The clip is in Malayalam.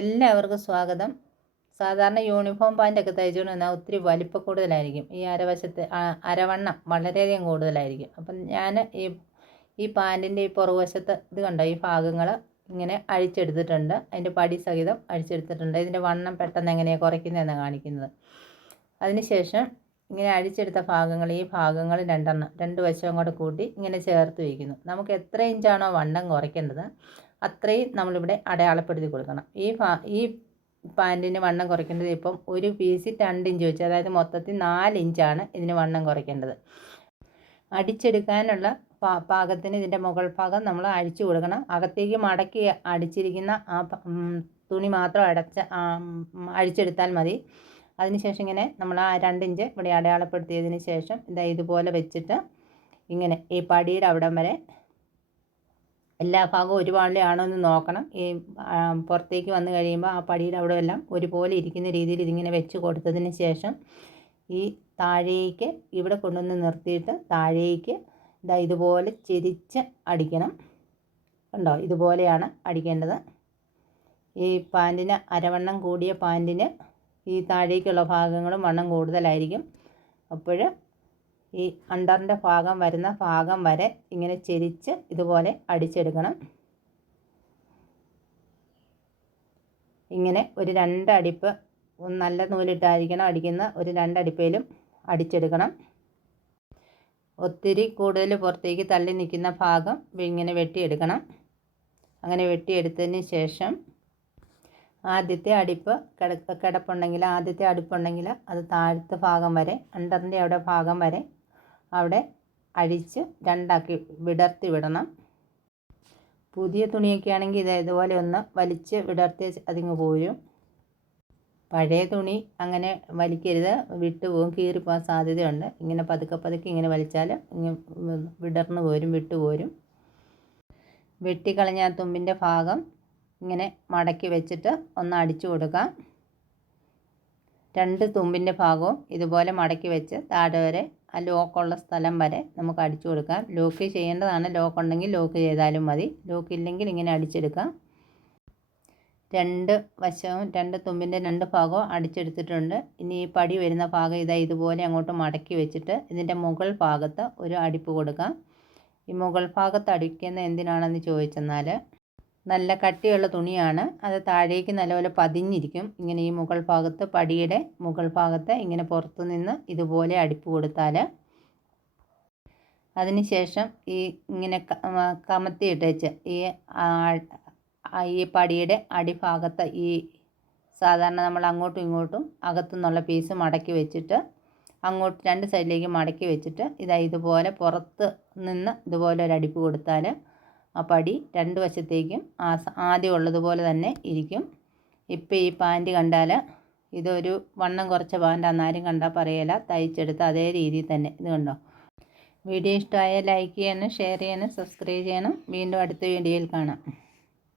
എല്ലാവർക്കും സ്വാഗതം. സാധാരണ യൂണിഫോം പാന്റൊക്കെ തയ്ച്ചുകൊണ്ട് വന്നാൽ ഒത്തിരി വലിപ്പ കൂടുതലായിരിക്കും. ഈ അരവശത്തെ അരവണ്ണം വളരെയധികം കൂടുതലായിരിക്കും. അപ്പം ഞാൻ ഈ ഈ പാന്റിന്റെ ഈ പുറകുവശത്ത് ഇത് കണ്ടോ? ഈ ഭാഗങ്ങൾ ഇങ്ങനെ അഴിച്ചെടുത്തിട്ടുണ്ട്. അതിന്റെ പടി സഹിതം അഴിച്ചെടുത്തിട്ടുണ്ട്. ഇതിന്റെ വണ്ണം പെട്ടെന്ന് എങ്ങനെയാണ് കുറയ്ക്കുന്നതെന്ന് കാണിക്കുന്നത്. അതിനുശേഷം ഇങ്ങനെ അഴിച്ചെടുത്ത ഭാഗങ്ങൾ ഈ ഭാഗങ്ങൾ രണ്ടെണ്ണം രണ്ട് വശവും കൂടെ കൂട്ടി ഇങ്ങനെ ചേർത്ത് വയ്ക്കുന്നു. നമുക്ക് എത്ര ഇഞ്ചാണോ വണ്ണം കുറയ്ക്കേണ്ടത്? അത്രയും നമ്മളിവിടെ അടയാളപ്പെടുത്തി കൊടുക്കണം. ഈ ഈ പാന്റിന് വണ്ണം കുറയ്ക്കേണ്ടത് ഇപ്പം ഒരു പീസ് രണ്ട് ഇഞ്ച് വെച്ച് അതായത് മൊത്തത്തിൽ നാല് ഇഞ്ചാണ് ഇതിന് വണ്ണം കുറയ്ക്കേണ്ടത്. അടിച്ചെടുക്കാനുള്ള പാകത്തിന് ഇതിന്റെ മുകൾ ഭാഗം നമ്മൾ അഴിച്ചു കൊടുക്കണം. അകത്തേക്ക് മടക്കി അടിച്ചിരിക്കുന്ന ആ തുണി മാത്രം അടച്ച അഴിച്ചെടുത്താൽ മതി. അതിനുശേഷം ഇങ്ങനെ നമ്മൾ ആ രണ്ടിഞ്ച് ഇവിടെ അടയാളപ്പെടുത്തിയതിന് ശേഷം ഇതാ ഇതുപോലെ വെച്ചിട്ട് ഇങ്ങനെ ഈ പടിയുടെ അവിടം വരെ എല്ലാ ഭാഗവും ഒരുപാടിലാണോ എന്ന് നോക്കണം. ഈ പുറത്തേക്ക് വന്നു കഴിയുമ്പോൾ ആ പടിയുടെ അവിടെ എല്ലാം ഒരുപോലെ ഇരിക്കുന്ന രീതിയിൽ ഇതിങ്ങനെ വെച്ച് കൊടുത്തതിന് ശേഷം ഈ താഴേക്ക് ഇവിടെ കൊണ്ടുവന്ന് നിർത്തിയിട്ട് താഴേക്ക് ഇതാ ഇതുപോലെ ചെരിച്ച് അടിക്കണം. ഉണ്ടോ ഇതുപോലെയാണ് അടിക്കേണ്ടത്. ഈ പാന്റിന് അരവണ്ണം കൂടിയ പാന്റിന് ഈ താഴേക്കുള്ള ഭാഗങ്ങളും വണ്ണം കൂടുതലായിരിക്കും. അപ്പോൾ ഈ അണ്ടറിന്റെ ഭാഗം വരുന്ന ഭാഗം വരെ ഇങ്ങനെ ചെരിച്ച് ഇതുപോലെ അടിച്ചെടുക്കണം. ഇങ്ങനെ ഒരു രണ്ടടിപ്പ് നല്ല നൂലിട്ടായിരിക്കണം അടിക്കുന്ന ഒരു രണ്ടടിപ്പയിലും അടിച്ചെടുക്കണം. ഒത്തിരി കൂടുതൽ പുറത്തേക്ക് തള്ളി നിൽക്കുന്ന ഭാഗം ഇങ്ങനെ വെട്ടിയെടുക്കണം. അങ്ങനെ വെട്ടിയെടുത്തതിന് ശേഷം ആദ്യത്തെ അടിപ്പ് കിട കിടപ്പുണ്ടെങ്കിൽ ആദ്യത്തെ അടുപ്പുണ്ടെങ്കിൽ അത് താഴത്തെ ഭാഗം വരെ അണ്ടറിന്റെ അവിടെ ഭാഗം വരെ അവിടെ അഴിച്ച് രണ്ടാക്കി വിടർത്തി വിടണം. പുതിയ തുണിയൊക്കെ ആണെങ്കിൽ ഇത് ഇതുപോലെ ഒന്ന് വലിച്ച് വിടർത്തി അതിങ്ങ് പോരും. പഴയ തുണി അങ്ങനെ വലിക്കരുത്. വിട്ടുപോകും കീറിപ്പോകാൻ സാധ്യതയുണ്ട്. ഇങ്ങനെ പതുക്കെ പതുക്കെ ഇങ്ങനെ വലിച്ചാൽ ഇങ്ങനെ വിടർന്നു പോരും വിട്ടുപോരും വെട്ടിക്കളഞ്ഞ തുമ്പിന്റെ ഭാഗം ഇങ്ങനെ മടക്കി വെച്ചിട്ട് ഒന്ന് അടിച്ചു കൊടുക്കാം. രണ്ട് തുമ്പിന്റെ ഭാഗവും ഇതുപോലെ മടക്കി വെച്ച് താഴെ വരെ ആ ലോക്കുള്ള സ്ഥലം വരെ നമുക്ക് അടിച്ചു കൊടുക്കാം. ലോക്ക് ചെയ്യേണ്ടതാണ്. ലോക്ക് ഉണ്ടെങ്കിൽ ലോക്ക് ചെയ്താലും മതി. ലോക്ക് ഇല്ലെങ്കിൽ ഇങ്ങനെ അടിച്ചെടുക്കാം. രണ്ട് വശവും രണ്ട് തുമ്പിന്റെ രണ്ട് ഭാഗവും അടിച്ചെടുത്തിട്ടുണ്ട്. ഇനി ഈ പടി വരുന്ന ഭാഗം ഇതാ ഇതുപോലെ അങ്ങോട്ട് മടക്കി വെച്ചിട്ട് ഇതിന്റെ മുകൾ ഭാഗത്ത് ഒരു അടിപ്പ് കൊടുക്കാം. ഈ മുകൾ ഭാഗത്ത് അടിക്കുന്ന എന്തിനാണെന്ന് ചോദിച്ചെന്നാൽ നല്ല കട്ടിയുള്ള തുണിയാണ്. അത് താഴേക്ക് നല്ലപോലെ പതിഞ്ഞിരിക്കും. ഇങ്ങനെ ഈ മുകൾ ഭാഗത്ത് പടിയുടെ മുകൾ ഭാഗത്ത് ഇങ്ങനെ പുറത്തു നിന്ന് ഇതുപോലെ അടിപ്പ് കൊടുത്താൽ അതിനുശേഷം ഈ ഇങ്ങനെ കമത്തി ഇട്ടേച്ച് ഈ ഈ പടിയുടെ അടിഭാഗത്ത് ഈ സാധാരണ നമ്മൾ അങ്ങോട്ടും ഇങ്ങോട്ടും അകത്തുനിന്നുള്ള പീസ് മടക്കി വെച്ചിട്ട് അങ്ങോട്ട് രണ്ട് സൈഡിലേക്ക് മടക്കി വെച്ചിട്ട് ഇതാ ഇതുപോലെ പുറത്ത് നിന്ന് ഇതുപോലെ ഒരു അടിപ്പ് കൊടുത്താൽ ആ പടി രണ്ട് വശത്തേക്കും ആ ആദ്യം ഉള്ളതുപോലെ തന്നെ ഇരിക്കും. ഇപ്പോൾ ഈ പാന്റ് കണ്ടാൽ ഇതൊരു വണ്ണം കുറച്ച പാന്റാന്ന് ആരും കണ്ടാൽ പറയല. തയ്ച്ചെടുത്ത് അതേ രീതിയിൽ തന്നെ. ഇത് കണ്ടോ? വീഡിയോ ഇഷ്ടമായാൽ ലൈക്ക് ചെയ്യണം ഷെയർ ചെയ്യണം സബ്സ്ക്രൈബ് ചെയ്യണം. വീണ്ടും അടുത്ത വീഡിയോയിൽ കാണാം.